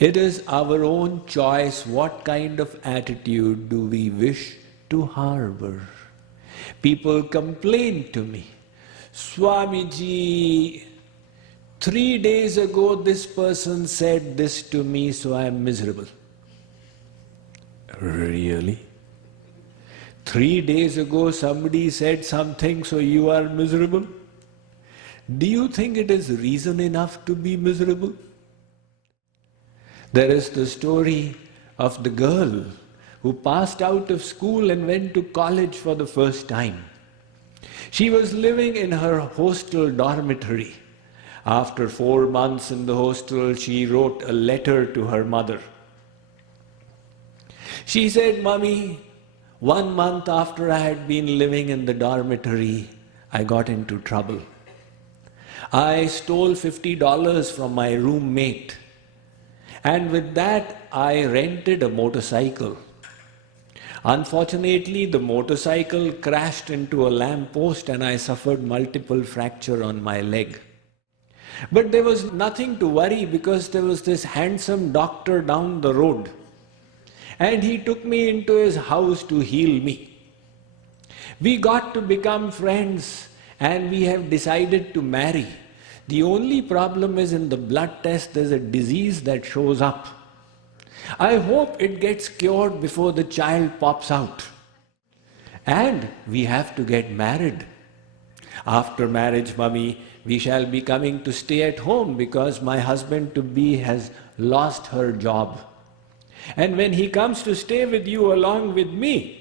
It is our own choice what kind of attitude do we wish to harbor. People complain to me, Swamiji, 3 days ago this person said this to me, so I am miserable. Really? 3 days ago somebody said something, so you are miserable? Do you think it is reason enough to be miserable? There is the story of the girl who passed out of school and went to college for the first time. She was living in her hostel dormitory. After 4 months in the hostel, she wrote a letter to her mother. She said, Mummy, 1 month after I had been living in the dormitory, I got into trouble. I stole $50 from my roommate, and with that I rented a motorcycle. Unfortunately, the motorcycle crashed into a lamppost and I suffered multiple fractures on my leg. But there was nothing to worry because there was this handsome doctor down the road, and he took me into his house to heal me. We got to become friends and we have decided to marry. The only problem is in the blood test there's a disease that shows up. I hope it gets cured before the child pops out. And we have to get married. After marriage, Mummy, we shall be coming to stay at home because my husband-to-be has lost her job. And when he comes to stay with you along with me,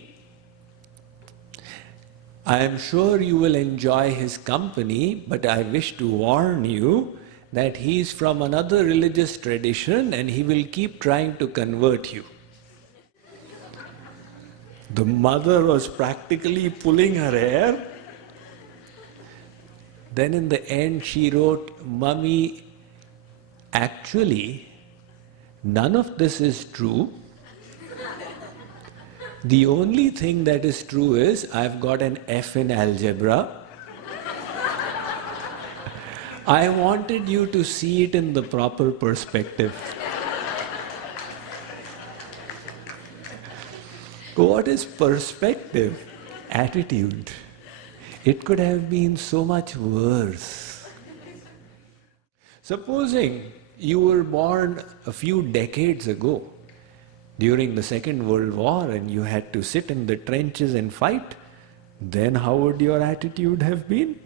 I am sure you will enjoy his company, but I wish to warn you that he is from another religious tradition and he will keep trying to convert you. The mother was practically pulling her hair. Then in the end she wrote, Mummy, actually, none of this is true. The only thing that is true is I've got an F in algebra. I wanted you to see it in the proper perspective. What is perspective? Attitude. It could have been so much worse. Supposing you were born a few decades ago, during the Second World War, and you had to sit in the trenches and fight, then how would your attitude have been?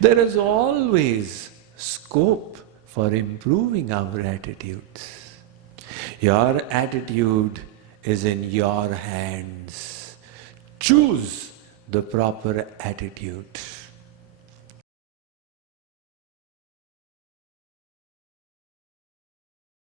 There is always scope for improving our attitudes. Your attitude is in your hands. Choose the proper attitude.